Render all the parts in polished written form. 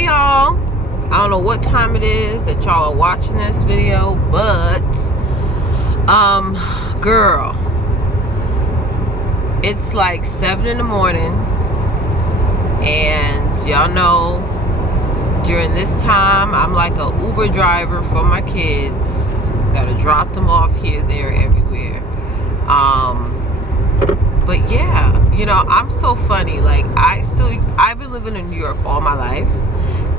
Hey y'all, I don't know what time it is that y'all are watching this video, but girl, it's like 7 in the morning, and y'all know during this time I'm like a Uber driver for my kids. Gotta drop them off here, there, everywhere. But yeah, you know, I'm so funny. Like I've been living in New York all my life,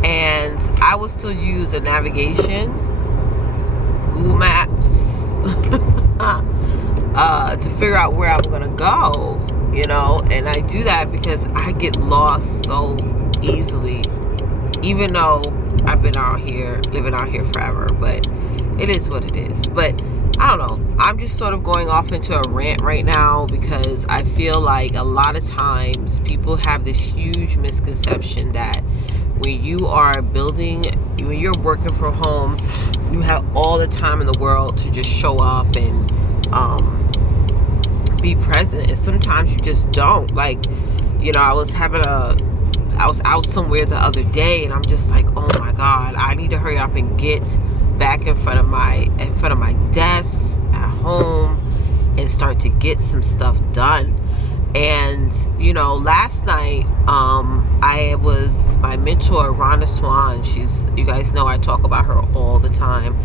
and I will still use a navigation, Google Maps, to figure out where I'm gonna go, you know. And I do that because I get lost so easily, even though I've been out here, living out here forever. But it is what it is. But I don't know, I'm just sort of going off into a rant right now because I feel like a lot of times people have this huge misconception that when you are building, when you're working from home, you have all the time in the world to just show up and be present, and sometimes you just don't. Like, you know, I was out somewhere the other day, and I'm just like, oh my god, I need to hurry up and get back in front of my desk at home and start to get some stuff done. And you know, last night my mentor Rhonda Swan, you guys know I talk about her all the time.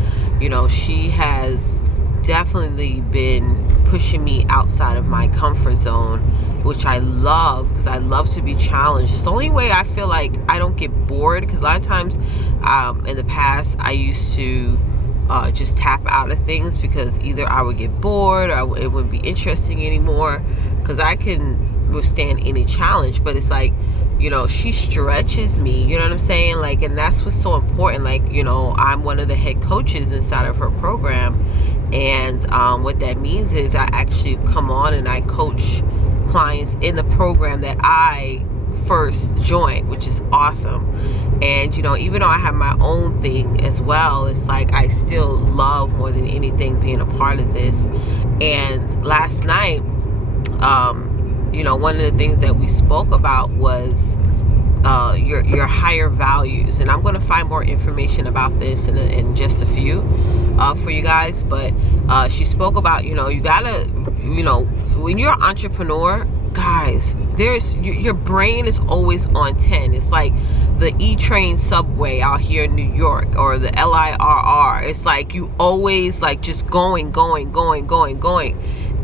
You know, she has definitely been pushing me outside of my comfort zone, which I love, because I love to be challenged. It's the only way I feel like I don't get bored, because a lot of times in the past I used to just tap out of things because either I would get bored or it wouldn't be interesting anymore, because I can withstand any challenge. But it's like, you know, she stretches me, you know what I'm saying? Like, and that's what's so important. Like, you know, I'm one of the head coaches inside of her program, and what that means is I actually come on and I coach clients in the program that I first joined, which is awesome. And you know, even though I have my own thing as well, it's like I still love more than anything being a part of this. And last night, you know, one of the things that we spoke about was your higher values, and I'm going to find more information about this in just a few for you guys. But she spoke about, you know, you gotta, you know, when you're an entrepreneur, guys, your brain is always on 10. It's like the E-train subway out here in New York, or the LIRR. It's like you always like just going.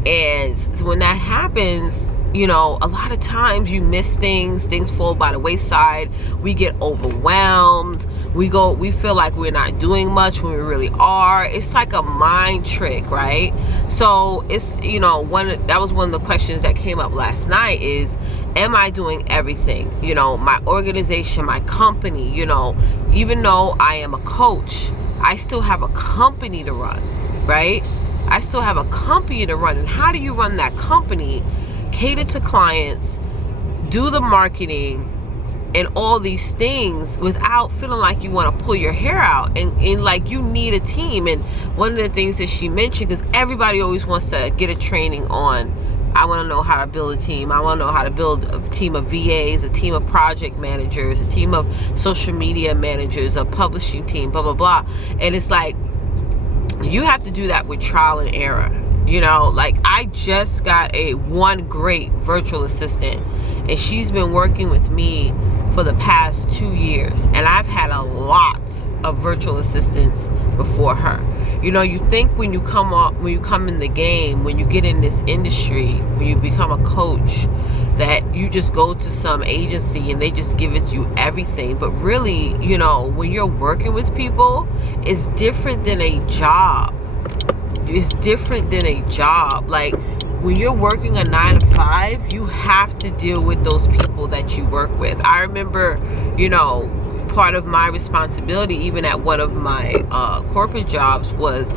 And so when that happens, you know, a lot of times you miss things fall by the wayside. We get overwhelmed. We feel like we're not doing much when we really are. It's like a mind trick, right? So it's, you know, that was one of the questions that came up last night is, am I doing everything? You know, my organization, my company, you know, even though I am a coach, I still have a company to run, right? I still have a company to run. And how do you run that company? Cater to clients, do the marketing and all these things without feeling like you want to pull your hair out, and like you need a team. And one of the things that she mentioned, because everybody always wants to get a training on, I want to know how to build a team, I want to know how to build a team of VAs, a team of project managers, a team of social media managers, a publishing team, blah blah blah. And it's like, you have to do that with trial and error. You know, like I just got one great virtual assistant, and she's been working with me for the past 2 years, and I've had a lot of virtual assistants before her. You know, you think when you come in the game, when you get in this industry, when you become a coach, that you just go to some agency and they just give it to you everything. But really, you know, when you're working with people, it's different than a job. It's different than a job. Like when you're working a 9 to 5, you have to deal with those people that you work with. I remember, you know, part of my responsibility, even at one of my corporate jobs, was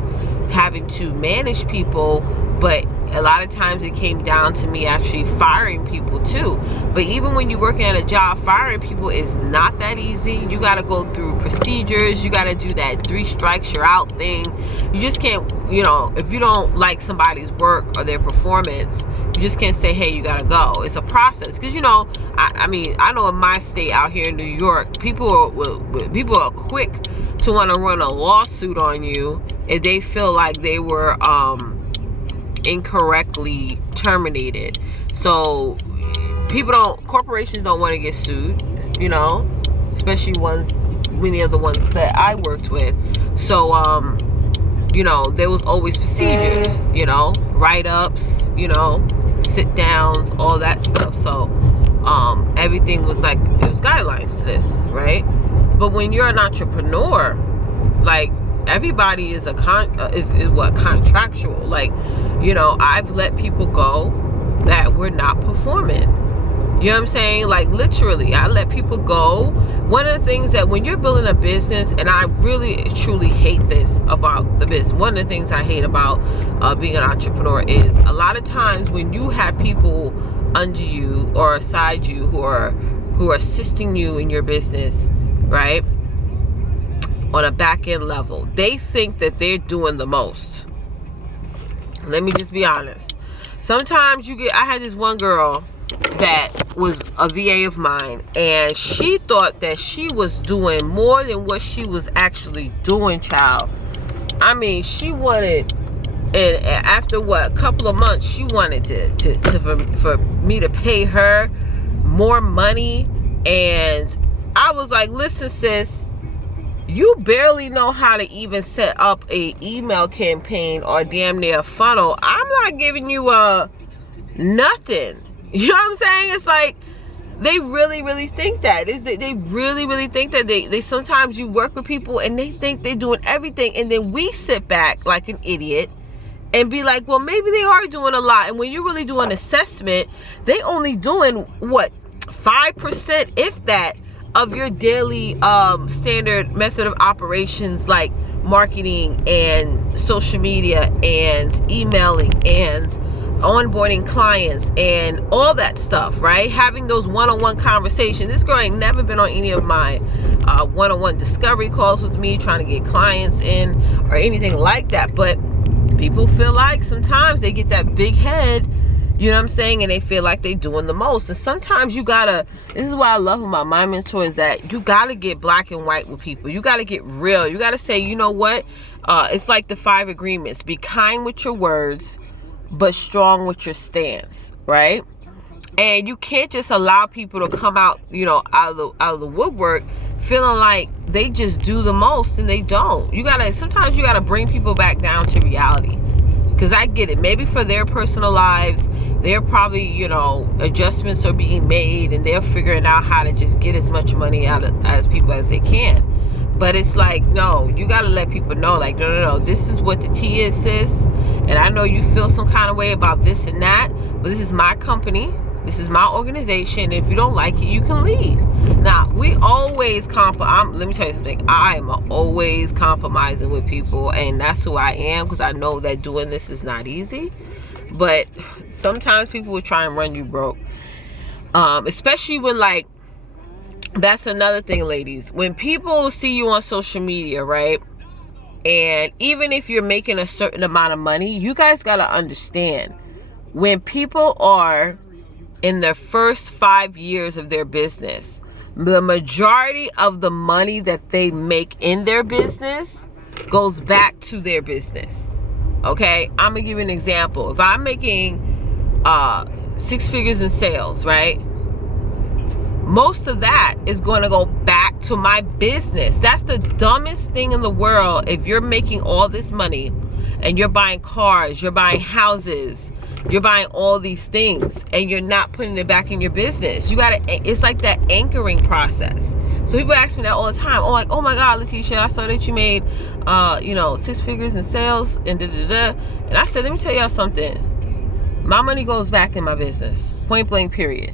having to manage people, but a lot of times it came down to me actually firing people too. But even when you're working at a job, firing people is not that easy. You got to go through procedures. You got to do that 3 strikes you're out thing. You just can't, you know, if you don't like somebody's work or their performance, You just can't say, hey, you gotta go. It's a process. Because, you know, I mean, I know in my state out here in New York, people are quick to want to run a lawsuit on you if they feel like they were incorrectly terminated. So corporations don't want to get sued, you know, especially many of the ones that I worked with. So, you know, there was always procedures, you know, write-ups, you know, sit downs, all that stuff. So everything was like, it was guidelines to this, right? But when you're an entrepreneur, like, everybody is contractual. Like, you know, I've let people go that were not performing. You know what I'm saying? Like, literally, I let people go. One of the things that when you're building a business, and I really truly hate this about the business, one of the things I hate about being an entrepreneur is a lot of times when you have people under you or aside you who are assisting you in your business, right, on a back end level, they think that they're doing the most. Let me just be honest. Sometimes I had this one girl that was a VA of mine, and she thought that she was doing more than what she was actually doing, child. I mean, she wanted, and after a couple of months, she wanted for me to pay her more money. And I was like, listen, sis, you barely know how to even set up a email campaign or damn near a funnel. I'm not giving you nothing. You know what I'm saying? It's like, they really think that. They really think that they sometimes you work with people and they think they're doing everything, and then we sit back like an idiot and be like, well, maybe they are doing a lot. And when you really do an assessment, they only doing what, 5%, if that, of your daily standard method of operations, like marketing and social media and emailing and onboarding clients and all that stuff, right? Having those one-on-one conversations. This girl ain't never been on any of my one-on-one discovery calls with me trying to get clients in or anything like that. But people feel like sometimes they get that big head, you know what I'm saying, and they feel like they're doing the most. And sometimes you gotta, this is what I love about my mentor, is that you gotta get black and white with people. You gotta get real. You gotta say, you know what, it's like the 5 agreements. Be kind with your words, but strong with your stance, right? And you can't just allow people to come out, you know, out of the woodwork feeling like they just do the most, and they don't. Sometimes you gotta bring people back down to reality. Because I get it, maybe for their personal lives, they're probably, you know, adjustments are being made and they're figuring out how to just get as much money out of as people as they can. But it's like, no, you got to let people know, like, no, this is what the tea is, sis. And I know you feel some kind of way about this and that, but this is my company. This is my organization. If you don't like it, you can leave. Now, we always let me tell you something. I am always compromising with people, and that's who I am, because I know that doing this is not easy. But sometimes people will try and run you broke. Especially when, like, that's another thing, ladies. When people see you on social media, right? And even if you're making a certain amount of money, you guys got to understand, when people are in their first 5 years of their business, the majority of the money that they make in their business goes back to their business. Okay, I'm gonna give you an example. If I'm making 6 figures in sales, right, most of that is going to go back to my business. That's the dumbest thing in the world. If you're making all this money and you're buying cars, you're buying houses, you're buying all these things, and you're not putting it back in your business. You gotta, it's like that anchoring process. So people ask me that all the time. Oh, like, oh my God, Letitia, I saw that you made, you know, 6 figures in sales and da-da-da. And I said, let me tell y'all something. My money goes back in my business, point blank, period.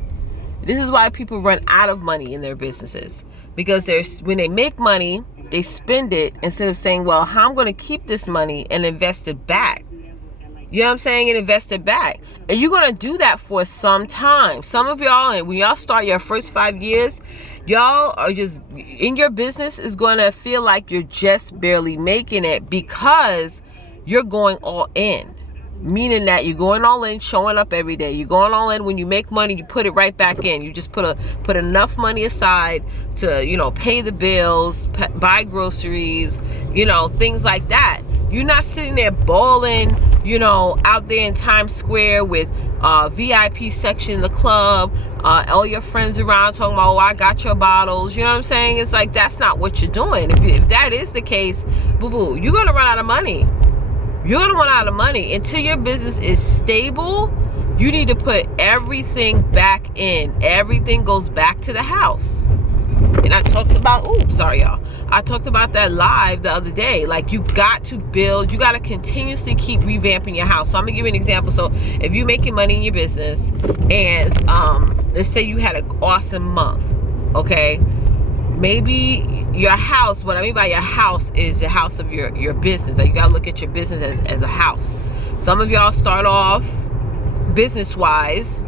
This is why people run out of money in their businesses, because when they make money, they spend it instead of saying, well, how I'm going to keep this money and invest it back. You know what I'm saying? And invest it back. And you're going to do that for some time. Some of y'all, and when y'all start your first 5 years, y'all are just, in your business is going to feel like you're just barely making it, because you're going all in. meaning that you're going all in, showing up every day. You're going all in. When you make money, you put it right back in. You just put enough money aside to, you know, pay the bills, buy groceries, you know, things like that. You're not sitting there balling, you know, out there in Times Square with VIP section in the club, all your friends around talking about, oh, I got your bottles. You know what I'm saying? It's like, that's not what you're doing. If that is the case, boo-boo, you're gonna run out of money. You're gonna run out of money. Until your business is stable, you need to put everything back in. Everything goes back to the house. And I talked about, sorry y'all, I talked about that live the other day. Like, you got to build, you got to continuously keep revamping your house. So I'm gonna give you an example. So if you're making money in your business, and let's say you had an awesome month, okay, maybe your house, what I mean by your house is the house of your business. Like, you gotta look at your business as a house. Some of y'all start off business wise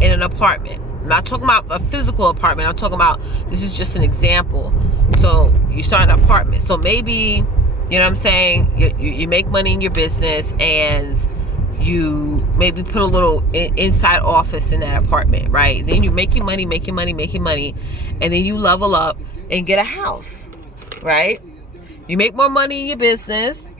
in an apartment. I'm not talking about a physical apartment. I'm talking about, this is just an example. So you start an apartment. So maybe, you know what I'm saying, you make money in your business, and you maybe put a little inside office in that apartment, right? Then you're making money, and then you level up and get a house, right? You make more money in your business,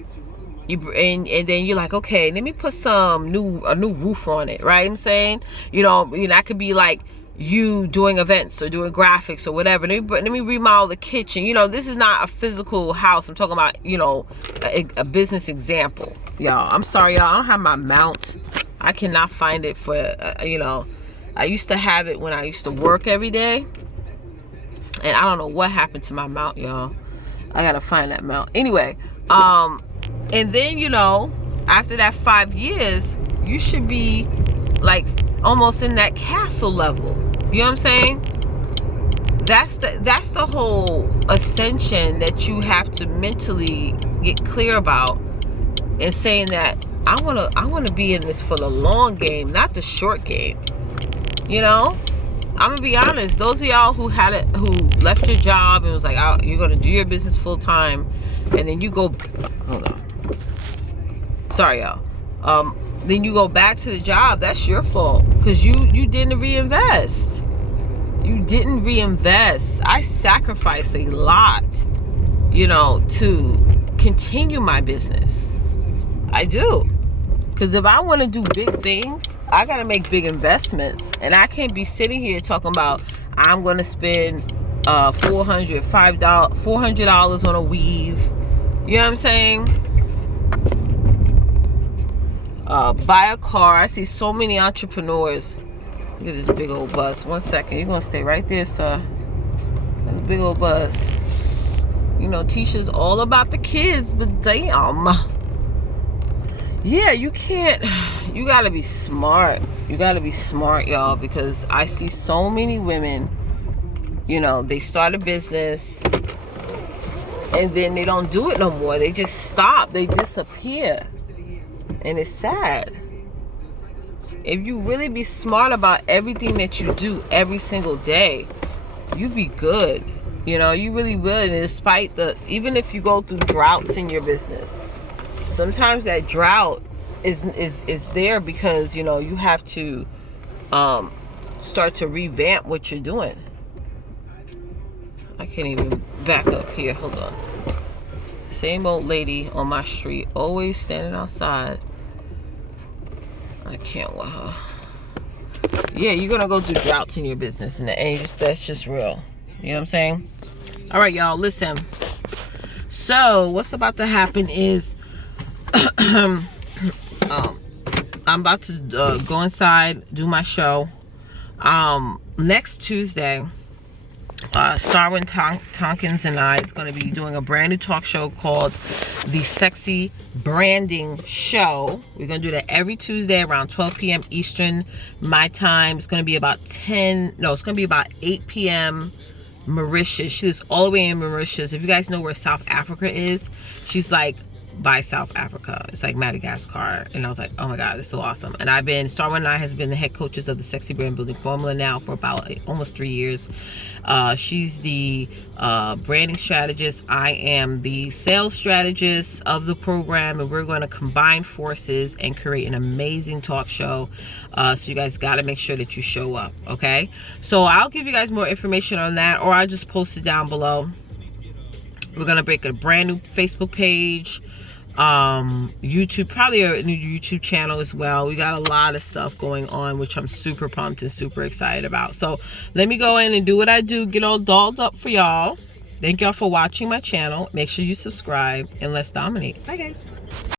and then you're like, okay, let me put a new roof on it, right? I'm saying, you know, that could be like you doing events or doing graphics or whatever. Let me remodel the kitchen. You know, this is not a physical house. I'm talking about, you know, a business example. Y'all, I'm sorry, y'all, I don't have my mount. I cannot find it for, you know, I used to have it when I used to work every day, and I don't know what happened to my mount, y'all. I gotta find that mount. Anyway, and then, you know, after that 5 years, you should be like almost in that castle level. You know what I'm saying? That's the whole ascension that you have to mentally get clear about, and saying that I wanna be in this for the long game, not the short game. You know, I'm gonna be honest. Those of y'all who left your job and was like, oh, you're gonna do your business full time, and then you go, hold on. Sorry, y'all. Then you go back to the job. That's your fault, because you didn't reinvest. You didn't reinvest. I sacrificed a lot, you know, to continue my business. I do, because if I want to do big things, I gotta make big investments, and I can't be sitting here talking about I'm gonna spend $400 on a weave. You know what I'm saying? Buy a car. I see so many entrepreneurs. Look at this big old bus. 1 second. You're going to stay right there, sir. That's a big old bus. You know, Tisha's all about the kids, but damn. Yeah, you can't. You got to be smart. You got to be smart, y'all, because I see so many women, you know, they start a business, and then they don't do it no more. They just stop. They disappear. And it's sad. If you really be smart about everything that you do every single day, you be good. You know, you really would. And despite even if you go through droughts in your business, sometimes that drought is there because, you know, you have to start to revamp what you're doing. I can't even back up here. Hold on. Same old lady on my street, always standing outside. I can't with her. Yeah, you're gonna go through droughts in your business, and that's just real. You know what I'm saying? All right, y'all, listen. So what's about to happen is I'm about to go inside, do my show. Next Tuesday, Starwin Tompkins and I is going to be doing a brand new talk show called The Sexy Branding Show. We're going to do that every Tuesday around 12 p.m. Eastern, my time. It's going to be about 8 p.m. Mauritius. She's all the way in Mauritius. If you guys know where South Africa is, she's like by South Africa. It's like Madagascar. And I was like, oh my God, this is so awesome. And Starwood and I has been the head coaches of the Sexy Brand Building Formula now for about almost 3 years. She's the branding strategist. I am the sales strategist of the program, and we're going to combine forces and create an amazing talk show. So you guys got to make sure that you show up, okay? So I'll give you guys more information on that, or I'll just post it down below. We're going to break a brand new Facebook page, YouTube, probably a new YouTube channel as well. We got a lot of stuff going on, which I'm super pumped and super excited about. So let me go in and do what I do, get all dolled up for y'all. Thank y'all for watching my channel. Make sure you subscribe, and let's dominate. Bye guys.